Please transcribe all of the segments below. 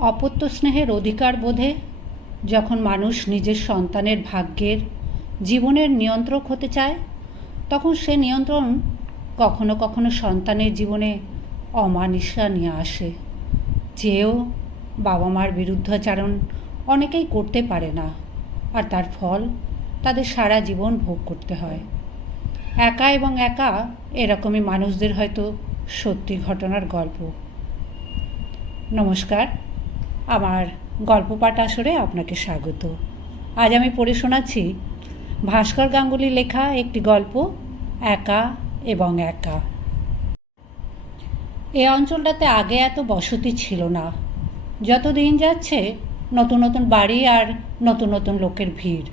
অপত্য স্নেহের অধিকার বোধে যখন মানুষ নিজের সন্তানের ভাগ্যের জীবনের নিয়ন্ত্রক হতে চায়, তখন সে নিয়ন্ত্রণ কখনো কখনো সন্তানের জীবনে অমানিসা নিয়ে আসে। চেয়েও বাবা মার বিরুদ্ধাচারণ অনেকেই করতে পারে না, আর তার ফল তাদের সারা জীবন ভোগ করতে হয়। একা এবং একা এরকমই মানুষদের হয়তো সত্যি ঘটনার গল্প। নমস্কার। আমার গল্প পাঠ আসরে আপনাকে স্বাগত। আজ আমি পড়ে শোনাচ্ছি ভাস্কর গাঙ্গুলি লেখা একটি গল্প, একা এবং একা। এই অঞ্চলটাতে আগে এত বসতি ছিল না। যত দিন যাচ্ছে, নতুন নতুন বাড়ি আর নতুন নতুন লোকের ভিড়।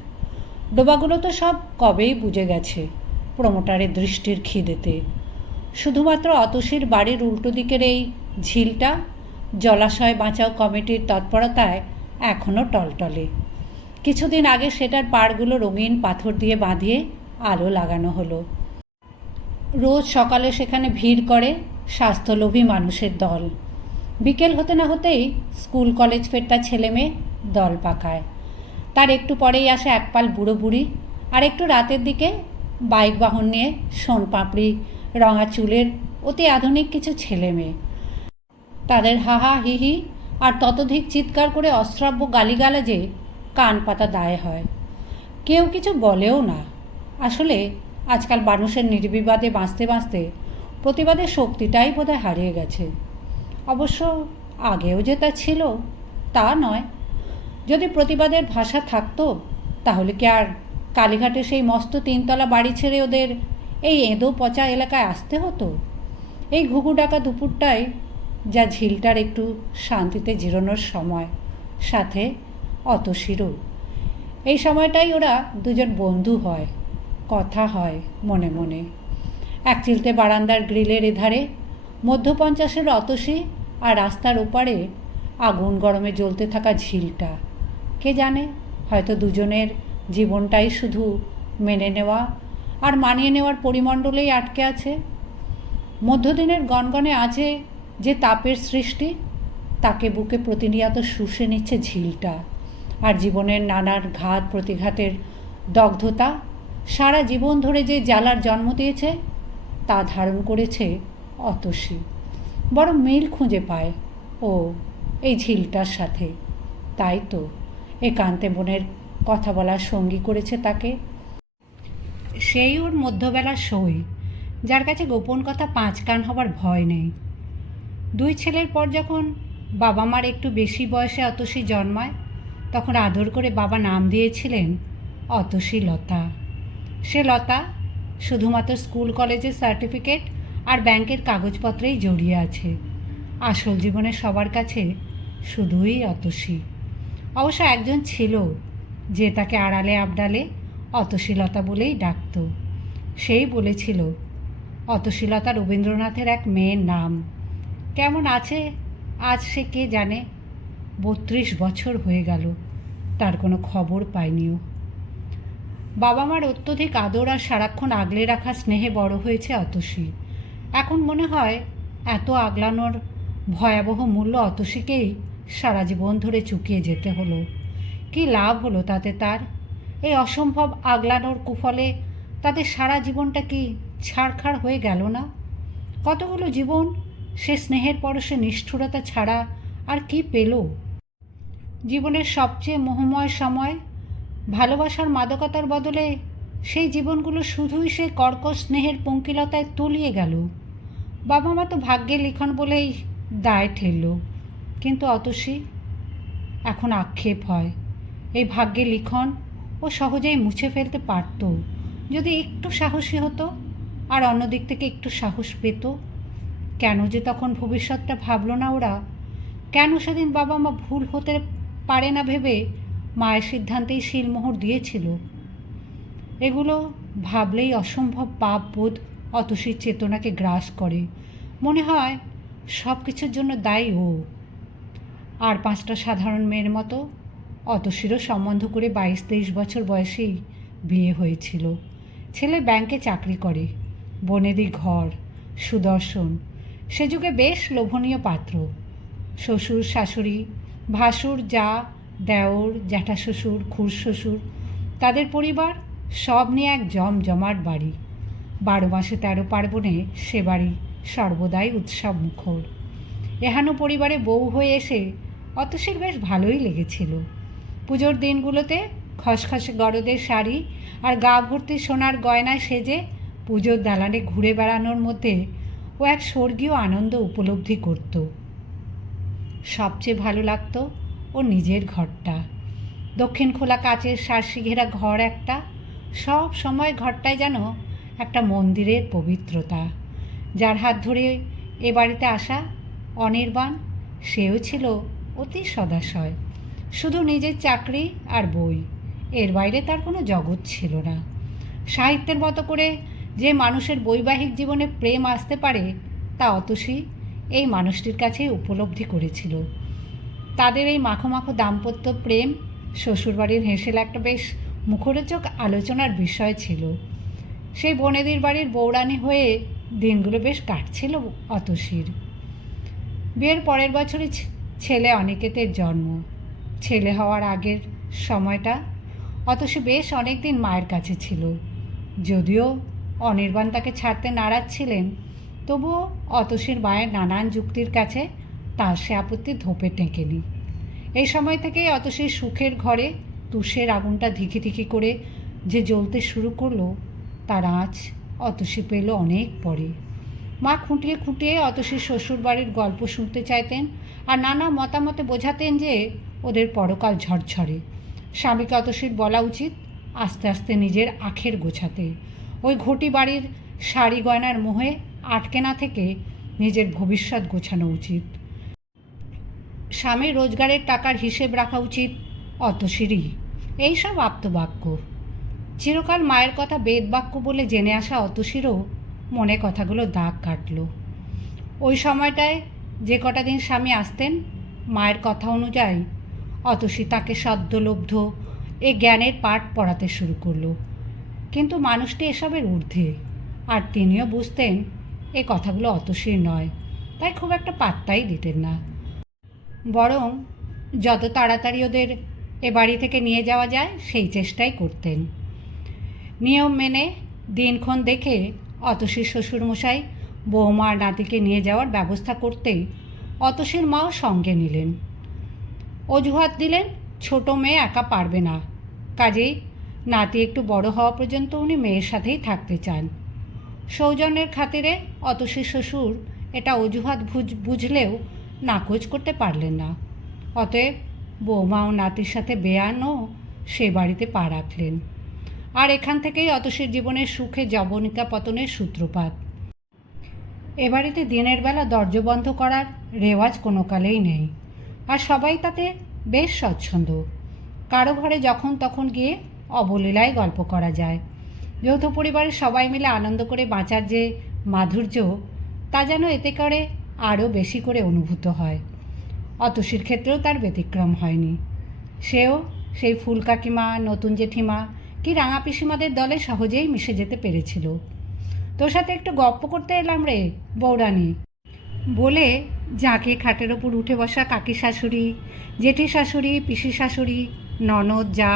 ডোবাগুলো তো সব কবেই বুঝে গেছে, প্রমোটারের দৃষ্টির খিদেতে। শুধুমাত্র অতসীর বাড়ির উল্টো দিকের এই ঝিলটা জলাশয় বাঁচাও কমিটির তৎপরতায় এখনও টলটলে। কিছুদিন আগে সেটার পাড়গুলো রঙিন পাথর দিয়ে বাঁধিয়ে আলো লাগানো হলো। রোজ সকালে সেখানে ভিড় করে স্বাস্থ্যলোভী মানুষের দল। বিকেল হতে না হতেই স্কুল, কলেজ ফেরটা ছেলে মেয়ে দল পাকায়। তার একটু পরেই আসে একপাল বুড়ো বুড়ি আর একটু রাতের দিকে বাইক বাহন নিয়ে সোন পাপড়ি রঙা চুলের অতি আধুনিক কিছু ছেলে মেয়ে। তাদের হাহা হিহি আর ততোধিক চিৎকার করে অশ্রাব্য গালিগালাজে কান পাতা দায় হয়। কেউ কিছু বলেও না। আসলে আজকাল মানুষের নির্বিবাদে বাঁচতে বাঁচতে প্রতিবাদের শক্তিটাই বোধহয় হারিয়ে গেছে। অবশ্য আগেও যে তা ছিল, তা নয়। যদি প্রতিবাদের ভাষা থাকতো, তাহলে কি আর কালীঘাটে সেই মস্ত তিনতলা বাড়ি ছেড়ে ওদের এই এঁদো পচা এলাকায় আসতে হতো? এই ঘুঘু ডাকা দুপুরটায় যা ঝিলটার একটু শান্তিতে জিরোনোর সময়, সাথে অতশিরও এই সময়টাই ওরা দুজন বন্ধু হয়, কথা হয় মনে মনে। এক চিলতে বারান্দার গ্রিলের এধারে মধ্যপঞ্চাশের অতসী আর রাস্তার ওপারে আগুন গরমে জ্বলতে থাকা ঝিলটা। কে জানে, হয়তো দুজনের জীবনটাই শুধু মেনে নেওয়া আর মানিয়ে নেওয়ার পরিমণ্ডলেই আটকে আছে। মধ্যদিনের গনগনে আছে যে তাপের সৃষ্টি, তাকে বুকে প্রতিনিয়ত শুষে নিচ্ছে ঝিলটা। আর জীবনের নানান ঘাত প্রতিঘাতের দগ্ধতা, সারা জীবন ধরে যে জ্বালার জন্ম দিয়েছে, তা ধারণ করেছে অতসী। বড় মিল খুঁজে পায় ও এই ঝিলটার সাথে। তাই তো একান্তে বোনের কথা বলার সঙ্গী করেছে তাকে। সেই ওর মধ্যবেলার সই, যার কাছে গোপন কথা পাঁচ কান হবার ভয় নেই। দুই ছেলের পর যখন বাবা মার একটু বেশি বয়সে অতসী জন্মায়, তখন আদর করে বাবা নাম দিয়েছিলেন অতসী লতা। সে লতা শুধুমাত্র স্কুল কলেজের সার্টিফিকেট আর ব্যাংকের কাগজপত্রেই জড়িয়ে আছে। আসল জীবনে সবার কাছে শুধুই অতসী। অবশ্য একজন ছিল যে তাকে আড়ালে আবডালে অতশীলতা বলেই ডাকত। সেই বলেছিল অতশীলতা রবীন্দ্রনাথের এক মেয়ের নাম। কেমন আছে? আজ সে কে জানে? বত্রিশ বছর হয়ে গেল, তার কোনো খবর পায়নিও বাবা মার অত্যধিক আদর আর সারাক্ষণ আগলে রাখা স্নেহে বড় হয়েছে অতসী। এখন মনে হয় এত আগলানোর ভয়াবহ মূল্য অতসীকেই সারা জীবন ধরে চুকিয়ে যেতে হলো। কি লাভ হলো তাতে তার? এই অসম্ভব আগলানোর কুফলে তাদের সারা জীবনটা কি ছাড়খাড় হয়ে গেল না? কতগুলো জীবন সে স্নেহের পরশে নিষ্ঠুরতা ছাড়া আর কি পেল? জীবনের সবচেয়ে মোহময় সময়, ভালোবাসার মাদকতার বদলে সেই জীবনগুলো শুধুই সে কর্কশ স্নেহের পঙ্কিলতায় তলিয়ে গেল। বাবা মা তো ভাগ্যে লিখন বলেই দায় ঠেলল। কিন্তু অতসী, এখন আক্ষেপ হয়। এই ভাগ্যে লিখন ও সহজেই মুছে ফেলতে পারত। যদি একটু সাহসী হতো আর অন্যদিক থেকে একটু সাহস পেত কেন যে তখন ভবিষ্যৎটা ভাবলো না ওরা? কেন সেদিন বাবা মা ভুল হতে পারে না ভেবে মায়ের সিদ্ধান্তেই শিলমোহর দিয়েছিল? এগুলো ভাবলেই অসম্ভব পাপ বোধ অতসীর চেতনাকে গ্রাস করে। মনে হয় সব কিছুর জন্য দায়ী ও। আর পাঁচটা সাধারণ মেয়ের মতো অতসীরও সম্বন্ধ করে বাইশ তেইশ বছর বয়সেই বিয়ে হয়েছিল। ছেলে ব্যাংকে চাকরি করে, বনেদি ঘর, সুদর্শন সে যুগে বেশ লোভনীয় পাত্র। শ্বশুর, শাশুড়ি, ভাসুর, যা, দেওর, জ্যাঠা শ্বশুর খুড় শ্বশুর, তাদের পরিবার সব নিয়ে এক জমজমাট বাড়ি। বারো মাসে তেরো পার্বণে সে বাড়ি সর্বদাই উৎসব মুখর। এহানো পরিবারে বউ হয়ে এসে অতসীর বেশ ভালোই লেগেছিল। পুজোর দিনগুলোতে খসখসে গরদের শাড়ি আর গা ভর্তি সোনার গয়নায় সেজে পুজোর দালানে ঘুরে বেড়ানোর মধ্যে ও এক স্বর্গীয় আনন্দ উপলব্ধি করত। সবচেয়ে ভালো লাগতো ও নিজের ঘরটা। দক্ষিণ খোলা কাচের শার্সি ঘেরা ঘর একটা, সব সময় ঘরটায় যেন একটা মন্দিরের পবিত্রতা। যার হাত ধরে এ বাড়িতে আসা অনির্বাণ, সেও ছিল অতি সদাশয়। শুধু নিজের চাকরি আর বই, এর বাইরে তার কোনো জগৎ ছিল না। সাহিত্যের মতো করে যে মানুষের বৈবাহিক জীবনে প্রেম আসতে পারে, তা অতসী এই মানুষটির কাছেই উপলব্ধি করেছিল। তাদের এই মাখো মাখো দাম্পত্য প্রেম, শ্বশুরবাড়ির হেসেল একটা বেশ মুখরোচক আলোচনার বিষয় ছিল। সেই বনেদির বাড়ির বৌরানি হয়ে দিনগুলো বেশ কাটছিল অতসীর। বিয়ের পরের বছরই ছেলে অনিকেতের জন্ম। ছেলে হওয়ার আগের সময়টা অতসী বেশ অনেক দিন মায়ের কাছে ছিল। যদিও অনির্বাণ তাকে ছাড়তে নারাজ ছিলেন, তবুও অতসীর মায়ের নানান যুক্তির কাছে তার সে আপত্তি ধোপে টেঁকেনি। এই সময় থেকেই অতসীর সুখের ঘরে তুষের আগুনটা ধিকি ধিকি করে যে জ্বলতে শুরু করল, তার আঁচ অতসী পেল অনেক পরে। মা খুঁটিয়ে খুঁটিয়ে অতসীর শ্বশুরবাড়ির গল্প শুনতে চাইতেন আর নানা মতামতে বোঝাতেন যে ওদের পরকাল ঝরঝরে। স্বামীকে অতসীর বলা উচিত আস্তে আস্তে নিজের আখের গোছাতে। ওই ঘটি বাড়ির শাড়ি গয়নার মোহে আটকে না থেকে নিজের ভবিষ্যৎ গোছানো উচিত। স্বামীর রোজগারের টাকার হিসেব রাখা উচিত অতসীরই এইসব আপ্তবাক্য। চিরকাল মায়ের কথা বেদবাক্য বলে জেনে আসা অতসীরও মনে কথাগুলো দাগ কাটল। ওই সময়টায় যে কটা দিন স্বামী আসতেন, মায়ের কথা অনুযায়ী অতসী তাকে সদ্যলব্ধ এ জ্ঞানের পাঠ পড়াতে শুরু করল। কিন্তু মানুষটি এসবের ঊর্ধ্বে। আর তিনিও বুঝতেন, এ কথাগুলো অতসীর নয়, তাই খুব একটা পাত্তাই দিতেন না। বরং যত তাড়াতাড়ি ওদের এ বাড়ি থেকে নিয়ে যাওয়া যায়, সেই চেষ্টাই করতেন। নিয়ম মেনে দিনক্ষণ দেখে অতসীর শ্বশুরমশাই বৌমা আর নাতিকে নিয়ে যাওয়ার ব্যবস্থা করতেই অতসীর মাও সঙ্গে নিলেন। অজুহাত দিলেন, ছোট মেয়ে একা পারবে না। কাজেই নাতি একটু বড় হওয়া পর্যন্ত উনি মেয়ের সাথেই থাকতে চান। সৌজন্যের খাতিরে অতসীর শ্বশুর এটা অজুহাত বুঝ- বুঝলেও নাকচ করতে পারলেন না। অতএব বৌমা ও নাতির সাথে বেয়ানও সে বাড়িতে পা রাখলেন। আর এখান থেকেই অতসীর জীবনের সুখে জবনিকা পতনের সূত্রপাত। এ বাড়িতে দিনের বেলা দরজা বন্ধ করার রেওয়াজ কোনো কালেই নেই। আর সবাই তাতে বেশ স্বচ্ছন্দ। কারও ঘরে যখন তখন গিয়ে অবলীলায় গল্প করা যায়। যৌথ পরিবারের সবাই মিলে আনন্দ করে বাঁচার যে মাধুর্য, তা যেন এতে করে আরও বেশি করে অনুভূত হয়। অতসীর ক্ষেত্রেও তার ব্যতিক্রম হয়নি। সেও সেই ফুল কাকিমা, নতুন জেঠিমা কি রাঙা পিসিমাদের দলে সহজেই মিশে যেতে পেরেছিল। তোর সাথে একটু গপ্প করতে এলাম রে বৌরানী বলে যাকে খাটের ওপর উঠে বসা কাকি শাশুড়ি, জেঠি শাশুড়ি, পিসি শাশুড়ি, ননদ যা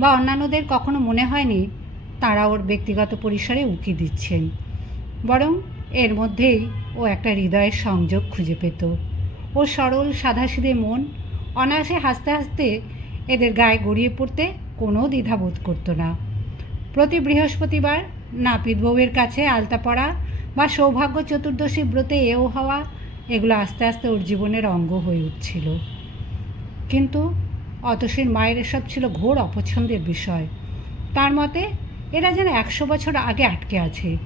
বা অন্যান্যদের কখনো মনে হয়নি, তারা ওর ব্যক্তিগত পরিসরে উঁকি দিচ্ছেন। বরং এর মধ্যেই ও একটা হৃদয়ের সংযোগ খুঁজে পেত। ও সরল সাধাসিধে মন অনায়াসে হাসতে হাসতে এদের গায়ে গড়িয়ে পড়তে কোনো দ্বিধাবোধ করতো না। প্রতি বৃহস্পতিবার নাপিত বউয়ের কাছে আলতা পড়া বা সৌভাগ্য চতুর্দশী ব্রতে এও হওয়া, এগুলো আস্তে আস্তে ওর জীবনের অঙ্গ হয়ে উঠছিল। কিন্তু অতসীর মায়ের এসব ছিল ঘোর অপছন্দের বিষয়। তার মতে, এরা যেন একশো বছর আগে আটকে আছে।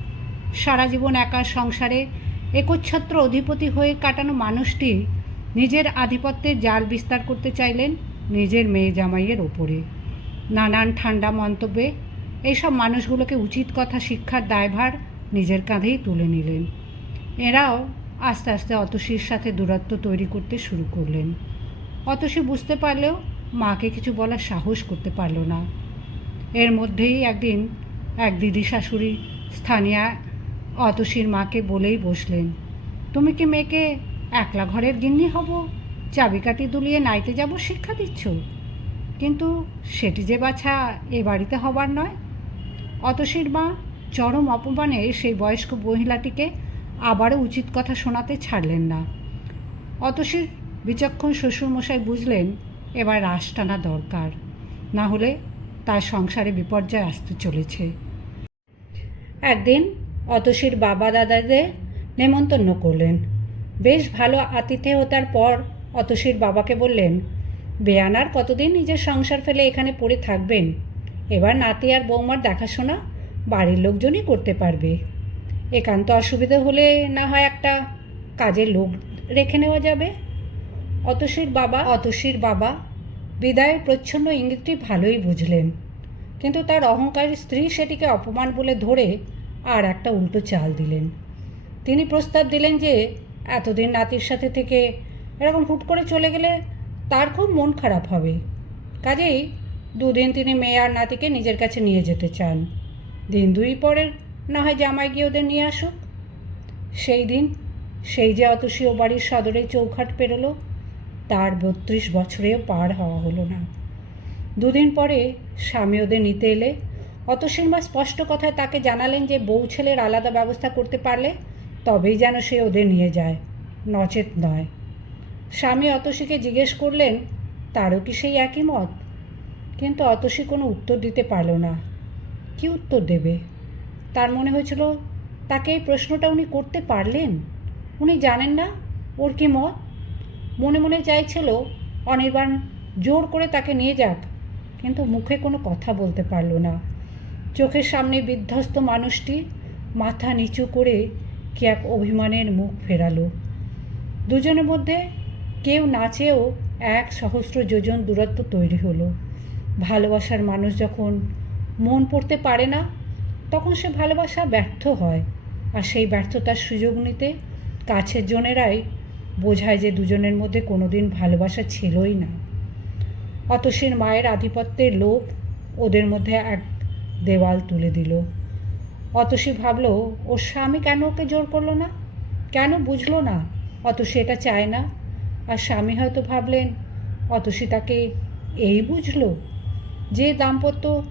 সারা জীবন একা সংসারে একচ্ছত্র অধিপতি হয়ে কাটানো মানুষটি নিজের আধিপত্যের জাল বিস্তার করতে চাইলেন নিজের মেয়ে জামাইয়ের ওপরে। নানান ঠান্ডা মন্তব্যে এইসব মানুষগুলোকে উচিত কথা শিক্ষার দায়ভার নিজের কাঁধেই তুলে নিলেন। এরাও আস্তে আস্তে অতসীর সাথে দূরত্ব তৈরি করতে শুরু করলেন। অতসী বুঝতে পারলেও মাকে কিছু বলার সাহস করতে পারল না। এর মধ্যেই একদিন এক দিদি শাশুড়ি স্থানীয় অতসীর মাকে বলেই বসলেন, তুমি কি মেয়েকে একলা ঘরের গিন্নি হব? চাবিকাঠি দুলিয়ে নাইতে যাব শিক্ষা দিচ্ছ? কিন্তু সেটি যে বাছা এ বাড়িতে হবার নয়। অতসীর মা চরম অপমানে সেই বয়স্ক মহিলাটিকে আবারও উচিত কথা শোনাতে ছাড়লেন না। অতসীর বিচক্ষণ শ্বশুরমশাই বুঝলেন এবার রাশ টানা দরকার। না হলে তার সংসারে বিপর্যয় আসতে চলেছে। একদিন অতসীর বাবা দাদাদের নেমন্তন্ন করলেন। বেশ ভালো আতিথেয়তার পর অতসীর বাবাকে বললেন, বেয়ানার কতদিন নিজের সংসার ফেলে এখানে পড়ে থাকবেন? এবার নাতি আর বৌমার দেখাশোনা বাড়ির লোকজনই করতে পারবে। একান্ত অসুবিধে হলে না হয় একটা কাজের লোক রেখে নেওয়া যাবে? অতসীর বাবা অতসীর বাবা, বিদায়ের প্রচ্ছন্ন ইঙ্গিতটি ভালোই বুঝলেন। কিন্তু তার অহংকারী স্ত্রী সেটিকে অপমান বলে ধরে আর একটা উল্টো চাল দিলেন। তিনি প্রস্তাব দিলেন যে, এতদিন নাতির সাথে থেকে এরকম হুট করে চলে গেলে তার খুব মন খারাপ হবে। কাজেই দুদিন তিনি মেয়ে আর নাতিকে নিজের কাছে নিয়ে যেতে চান। দিন দুই পরের না হয় জামাই গিয়ে ওদের নিয়ে আসুক। সেই দিন সেই যে অতসী ও বাড়ির সদরে চৌখাট পেরোলো তার বত্রিশ বছরেও পার হওয়া হলো না। দুদিন পরে স্বামী ওদের নিতে এলে। অতসীর মা স্পষ্ট কথায় তাকে জানালেন যে বউ ছেলের আলাদা ব্যবস্থা করতে পারলে তবেই যেন সে ওদের নিয়ে যায়। নচেত নয়। স্বামী অতসীকে জিজ্ঞেস করলেন, তারও কি সেই একই মত? কিন্তু অতসী কোনো উত্তর দিতে পারল না। কি উত্তর দেবে? তার মনে হয়েছিল, তাকে এই প্রশ্নটা উনি করতে পারলেন? উনি জানেন না ওর কি মত? মনে মনে চাইছিল, অনির্বাণ জোর করে তাকে নিয়ে যাক, কিন্তু মুখে কোনো কথা বলতে পারল না। চোখের সামনে বিধ্বস্ত মানুষটি মাথা নিচু করে কি এক অভিমানের মুখ ফেরালো। দুজনের মধ্যে কেউ না চেয়েও এক সহস্র যোজন দূরত্ব তৈরি হলো। ভালোবাসার মানুষ যখন মন পড়তে পারে না, তখন সে ভালোবাসা ব্যর্থ হয়, আর সেই ব্যর্থতার সুযোগ নিতে কাছের জনেরাই বোঝায় যে দুজনের মধ্যে কোনোদিন ভালোবাসা ছিলই না। অতসীর মায়ের আধিপত্যের লোভ ওদের মধ্যে এক দেওয়াল তুলে দিল। অতসী ভাবল, ওর স্বামী কেন ওকে জোর করল না? কেন বুঝলো না? অতসী এটা চায় না। আর স্বামী হয়তো ভাবলেন, অতসী তাকে এই বুঝলো যে দাম্পত্য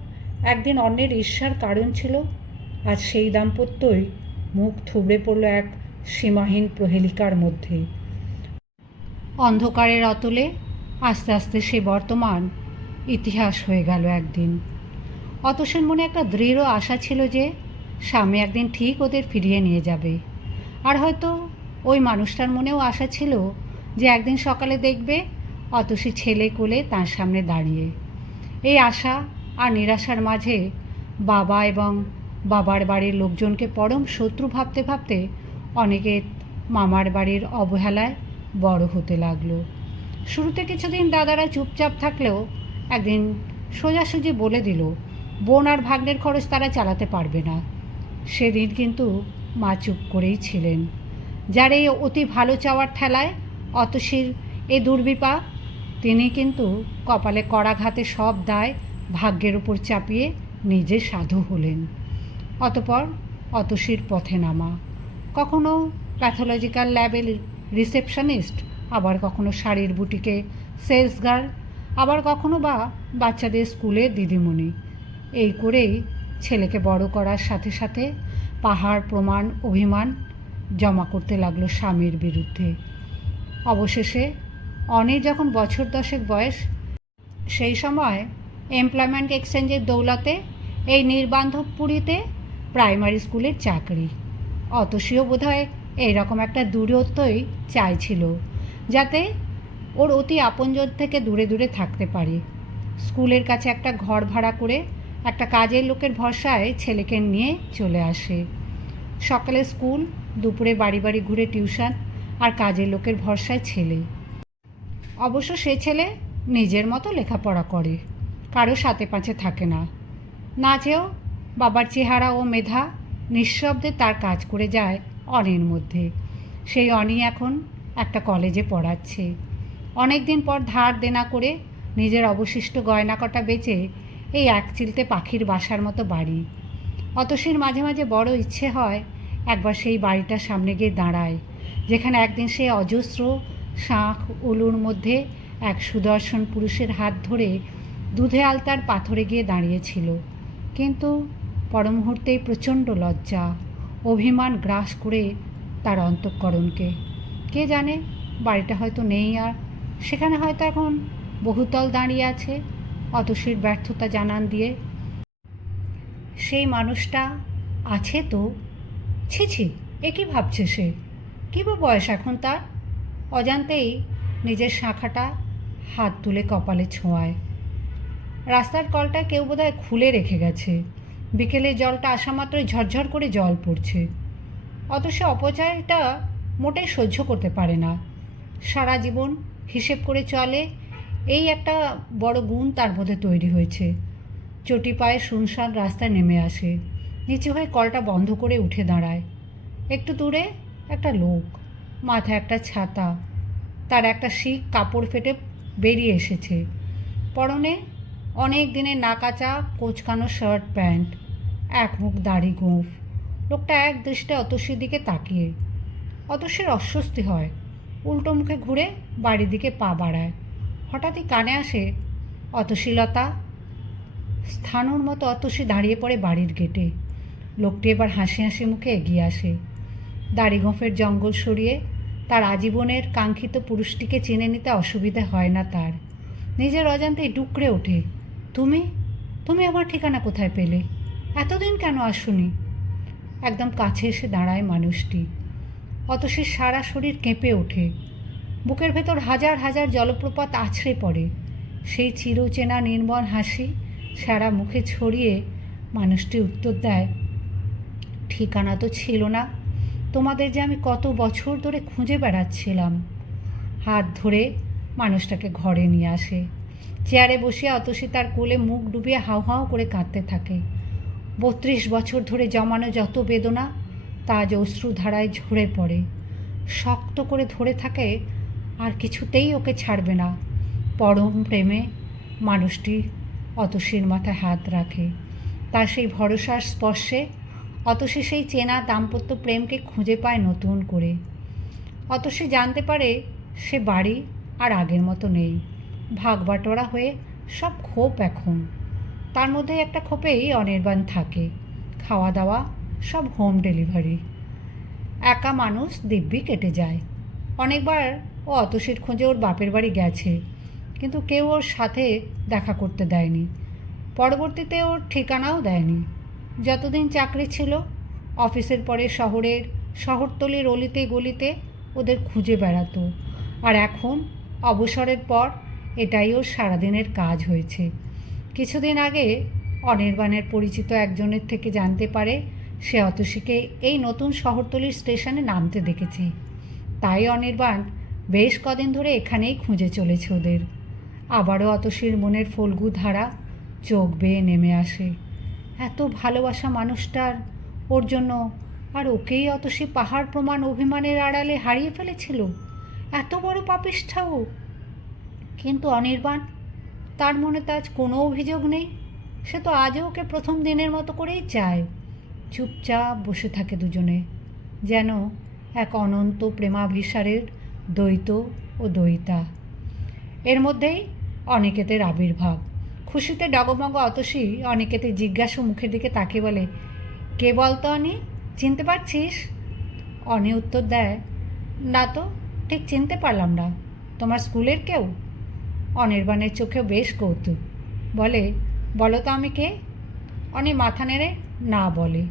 একদিন অন্যের ঈর্ষার কারণ ছিল আজ সেই দাম্পত্যই মুখ থুবড়ে পড়ল এক সীমাহীন প্রহেলিকার মধ্যে। অন্ধকারের অতলে আস্তে আস্তে সে বর্তমান ইতিহাস হয়ে গেল একদিন। অতসের মনে একটা দৃঢ় আশা ছিল যে স্বামী একদিন ঠিক ওদের ফিরিয়ে নিয়ে যাবে। আর হয়তো ওই মানুষটার মনেও আশা ছিল যে একদিন সকালে দেখবে অতসী ছেলে কোলে তার সামনে দাঁড়িয়ে। এই আশা আর নিরাশার মাঝে বাবা এবং বাবার বাড়ির লোকজনকে পরম শত্রু ভাবতে ভাবতে অনেকে মামার বাড়ির অবহেলায় বড় হতে লাগল। শুরুতে কিছুদিন দাদারা চুপচাপ থাকলেও একদিন সোজাসুজি বলে দিল, বোন আর ভাগ্নের খরচ তারা চালাতে পারবে না। সেদিন কিন্তু মা চুপ করেই ছিলেন। যার এই অতি ভালো চাওয়ার ঠেলায় অতসীর এ দুর্বিপাক তিনি কিন্তু কপালে কড়াঘাতে সব দায় ভাগ্যের উপর চাপিয়ে নিজে সাধু হলেন। অতপর অতসীর পথে নামা। কখনো প্যাথোলজিক্যাল ল্যাবের রিসেপশনিস্ট, আবার কখনো শাড়ির বুটিকে সেলস গার্ল আবার কখনো বা বাচ্চাদের স্কুলে দিদিমণি। এই করেই ছেলেকে বড় করার সাথে সাথে পাহাড়, প্রমাণ, অভিমান জমা করতে লাগল স্বামীর বিরুদ্ধে। অবশেষে অনেক যখন বছর দশেক বয়স, সেই সময় এমপ্লয়মেন্ট এক্সচেঞ্জের দৌলতে এই নির্বান্ধবপুরীতে প্রাইমারি স্কুলের চাকরি। অতসীও বোধহয় এইরকম একটা দূরত্বই চাইছিল, যাতে ওর অতি আপনজন থেকে দূরে দূরে থাকতে পারে। স্কুলের কাছে একটা ঘর ভাড়া করে একটা কাজের লোকের ভরসায় ছেলেকে নিয়ে চলে আসে। সকালে স্কুল, দুপুরে বাড়ি বাড়ি ঘুরে টিউশন আর কাজের লোকের ভরসায় ছেলে। অবশ্য সে ছেলে নিজের মতো লেখাপড়া করে, কারও সাথে পাঁচে থাকে না। না চেয়েও বাবার চেহারা ও মেধা নিঃশব্দে তার কাজ করে যায় অনির মধ্যে। সেই অনি এখন একটা কলেজে পড়াচ্ছে। অনেক দিন পর ধার দেনা করে নিজের অবশিষ্ট গয়না কটা বেচে এই এক চিলতে পাখির বাসার মতো বাড়ি। অতসীর মাঝে মাঝে বড় ইচ্ছে হয় একবার সেই বাড়িটার সামনে গিয়ে দাঁড়ায়, যেখানে একদিন সে অজস্র শাঁখ উলুর মধ্যে এক সুদর্শন পুরুষের হাত ধরে দুধে আলতার পাথরে গিয়ে দাঁড়িয়েছিল। কিন্তু পর মুহূর্তেই প্রচণ্ড লজ্জা অভিমান গ্রাস করে তার অন্তঃকরণকে। কে জানে, বাড়িটা হয়তো নেই আর। সেখানে হয়তো এখন বহুতল দাঁড়িয়ে আছে, অতসীর ব্যর্থতা জানান দিয়ে। সেই মানুষটা আছে তো? ছি ছি, এ কী ভাবছে সে? কী বা বয়স এখন তার? অজান্তেই নিজের শাখাটা হাত তুলে কপালে ছোঁয়ায়। রাস্তার কলটা কেউ বোধহয় খুলে রেখে গেছে। বিকেলে জলটা আসা মাত্রই ঝরঝর করে জল পড়ছে। অত সে অপচয়টা মোটেই সহ্য করতে পারে না। সারা জীবন হিসেব করে চলে, এই একটা বড় গুণ তার মধ্যে তৈরি হয়েছে। চটি পায়ে শুনশান রাস্তায় নেমে আসে, নিচে হয়ে কলটা বন্ধ করে উঠে দাঁড়ায়। একটু দূরে একটা লোক, মাথায় একটা ছাতা, তার একটা শিক কাপড় ফেটে বেরিয়ে এসেছে। পরনে অনেক দিনের নাকাচা কোচকানো শার্ট প্যান্ট। এক মুখ দাড়ি গোঁফ। লোকটা এক দৃষ্টে অতসীর দিকে তাকিয়ে। অতসীর অস্বস্তি হয়। উল্টো মুখে ঘুরে বাড়ির দিকে পা বাড়ায়। হঠাৎই কানে আসে অতশীলতা স্থানুর মতো অতসী দাঁড়িয়ে পড়ে বাড়ির গেটে। লোকটি এবার হাসি হাসি মুখে এগিয়ে আসে। দাড়ি গোঁফের জঙ্গল সরিয়ে তার আজীবনের কাঙ্ক্ষিত পুরুষটিকে চিনে নিতে অসুবিধে হয় না তার। নিজের অজান্তেই ডুকরে ওঠে। তুমি? তুমি আমার ঠিকানা কোথায় পেলে? এতদিন কেন আসুনি? একদম কাছে এসে দাঁড়ায় মানুষটি। অতসীর সারা শরীর কেঁপে ওঠে। বুকের ভেতর হাজার হাজার জলপ্রপাত আছড়ে পড়ে। সেই চিরচেনা নির্মল হাসি সারা মুখে ছড়িয়ে মানুষটি উত্তর দেয়, ঠিকানা তো ছিল না। তোমাদের যে আমি কত বছর ধরে খুঁজে বেড়াচ্ছিলাম। হাত ধরে মানুষটাকে ঘরে নিয়ে আসে। চেয়ারে বসিয়ে অতসী তার কোলে মুখ ডুবিয়ে হাউ হাউ করে কাঁদতে থাকে। বত্রিশ বছর ধরে জমানো যত বেদনা, তা আজ অশ্রুধারায় ঝরে পড়ে। শক্ত করে ধরে থাকে, আর কিছুতেই ওকে ছাড়বে না। পরম প্রেমে মানুষটি অতসীর মাথায় হাত রাখে। তার সেই ভরসার স্পর্শে অতসী সেই চেনা দাম্পত্য প্রেমকে খুঁজে পায় নতুন করে। অতসী জানতে পারে সে বাড়ি আর আগের মতো নেই। ভাগ বাটোয়ারা হয়ে সব ক্ষোভ এখন। তার মধ্যে একটা খোপেই অনির্বাণ থাকে। খাওয়া দাওয়া সব হোম ডেলিভারি একা মানুষ দিব্যি কেটে যায়। অনেকবার ও অতসীর খোঁজে ওর বাপের বাড়ি গেছে, কিন্তু কেউ ওর সাথে দেখা করতে দেয়নি। পরবর্তীতে ওর ঠিকানাও দেয়নি। যতদিন চাকরি ছিল, অফিসের পরে শহরের শহরতলির অলিতে গলিতে ওদের খুঁজে বেড়াতো। আর এখন অবসরের পর এটাই ওর সারাদিনের কাজ হয়েছে। কিছুদিন আগে অনির্বাণের পরিচিত একজনের থেকে জানতে পারে সে অতসীকে এই নতুন শহরতলির স্টেশনে নামতে দেখেছে। তাই অনির্বাণ বেশ কদিন ধরে এখানেই খুঁজে চলেছে ওদের। আবারও অতসীর মনের ফলগু ধারা চোখ বেয়ে নেমে আসে। এত ভালোবাসা মানুষটার, ওর জন্য আর ওকেই অতসী পাহাড় প্রমাণ অভিমানের আড়ালে হারিয়ে ফেলেছিল? এত বড় পাপিষ্ঠাও কিন্তু অনির্বাণ তার মনে তো আজ কোনো অভিযোগ নেই। সে তো আজও ওকে প্রথম দিনের মতো করেই চায়। চুপচাপ বসে থাকে দুজনে, যেন এক অনন্ত প্রেমাভিসারের দ্বৈত ও দ্বৈতা এর মধ্যেই অনিকেতের আবির্ভাব। খুশিতে ডগমগ অতসী অনিকেতে জিজ্ঞাসু মুখের দিকে তাকে বলে, কে বলতো অনি? চিনতে পারছিস? অনি উত্তর দেয়, না তো, ঠিক চিনতে পারলাম না। তোমার স্কুলের কেউ? অনির্বাণের চোখেও বেশ কৌতুক। বলে, বলো তো আমি কে? অনি মাথা নেড়ে, না বলে।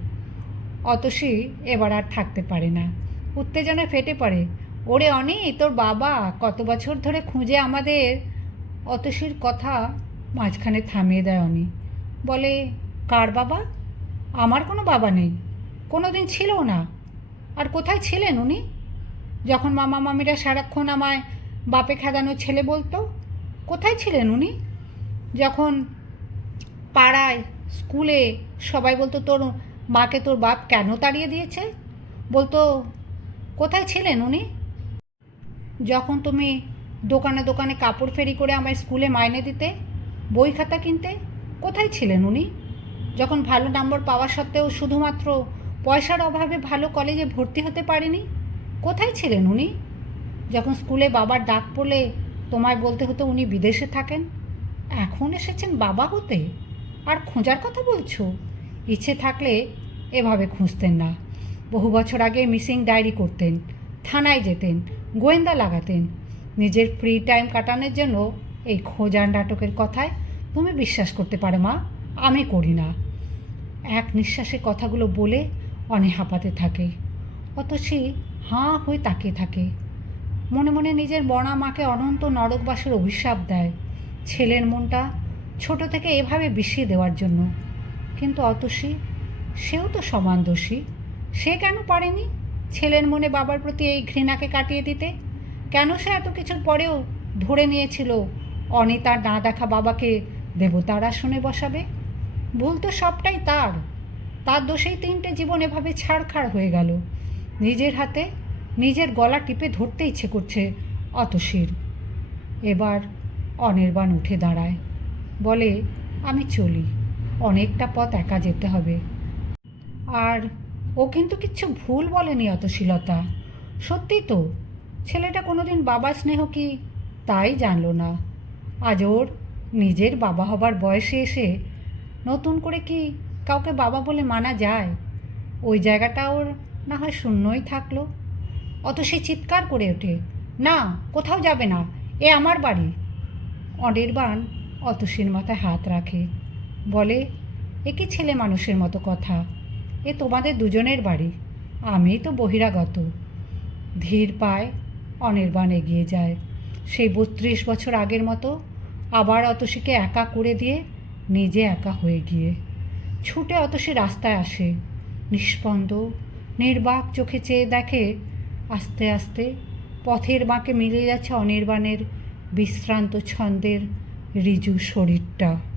অতসী এবার আর থাকতে পারে না। উত্তেজনায় ফেটে পড়ে। ওরে অনি, তোর বাবা কত বছর ধরে খুঁজে আমাদের? অতসীর কথা মাঝখানে থামিয়ে দেয় অনি। বলে, কার বাবা? আমার কোনো বাবা নেই। কোনো দিন ছিল না। আর কোথায় ছিলেন উনি? যখন মামা মামিরা সারাক্ষণ আমায় বাপে খেদানো ছেলে বলতো কোথায় ছিলেন উনি? যখন পাড়ায়, স্কুলে সবাই বলতো, তোর মাকে তোর বাপ কেন তাড়িয়ে দিয়েছে? বলতো, কোথায় ছিলেন উনি? যখন তুমি দোকানে দোকানে কাপড় ফেরি করে আমায় স্কুলে মাইনে দিতে, বই খাতা কিনতে, কোথায় ছিলেন উনি? যখন ভালো নম্বর পাওয়া সত্ত্বেও শুধুমাত্র পয়সার অভাবে ভালো কলেজে ভর্তি হতে পারেনি, কোথায় ছিলেন উনি? যখন স্কুলে বাবার ডাক পড়লে তোমায় বলতে হতো উনি বিদেশে থাকেন। এখন এসেছেন বাবা হতে। আর খোঁজার কথা বলছো? ইচ্ছে থাকলে এভাবে খুঁজতেন না। বহু বছর আগে মিসিং ডায়েরি করতেন, থানায় যেতেন, গোয়েন্দা লাগাতেন। নিজের ফ্রি টাইম কাটানোর জন্য এই খোঁজার নাটকের কথায় তুমি বিশ্বাস করতে পারো মা, আমি করি না। এক নিঃশ্বাসে কথাগুলো বলে অনে হাঁপাতে থাকে। অতসী হাঁ হয়ে তাকিয়ে থাকে। মনে মনে নিজের বনা মাকে অনন্ত নরকবাসের অভিশাপ দেয়। ছেলের মনটা ছোট থেকে এভাবে বিষিয়ে দেওয়ার জন্য। কিন্তু অতসী, সেও তো সমান দোষী। সে কেন পারেনি ছেলের মনে বাবার প্রতি এই ঘৃণাকে কাটিয়ে দিতে? কেন সে এত কিছুর পরেও ধরে নিয়েছিল অনিতার না দেখা বাবাকে দেবতার আসনে বসাবে? ভুল তো সবটাই তার। তার দোষেই তিনটে জীবন এভাবে ছাড়খাড় হয়ে গেল। নিজের হাতে নিজের গলা টিপে ধরতে ইচ্ছে করছে অতসীর। এবার অনির্বাণ উঠে দাঁড়ায়। বলে, আমি চলি, অনেকটা পথ একা যেতে হবে। আর ও কিন্তু কিচ্ছু ভুল বলেনি অতশীলতা সত্যি তো, ছেলেটা কোনোদিন বাবার স্নেহ কি তাই জানল না। আজ ওর নিজের বাবা হবার বয়সে এসে নতুন করে কি কাউকে বাবা বলে মানা যায়? ওই জায়গাটা ওর না হয় শূন্যই থাকল? অত সে চিৎকার করে ওঠে। না, কোথাও যাবে না, এ আমার বাড়ি। অনির্বাণ অতসীর মাথায় হাত রাখে। বলে, এ কি ছেলে মানুষের মতো কথা? এ তোমাদের দুজনের বাড়ি আমি তো বহিরাগত। ধীর পায় অনির্বাণ এগিয়ে যায়। সেই বত্রিশ বছর আগের মতো আবার অতসীকে একা করে দিয়ে নিজে একা হয়ে গিয়ে ছুটে অতসী রাস্তায় আসে। নিষ্পন্দ, নির্বাক চোখে চেয়ে দেখে আস্তে আস্তে পথের বাঁকে মিলে যাচ্ছে অনির্বাণের বিশ্রান্ত ছন্দের রিজু শরীরটা।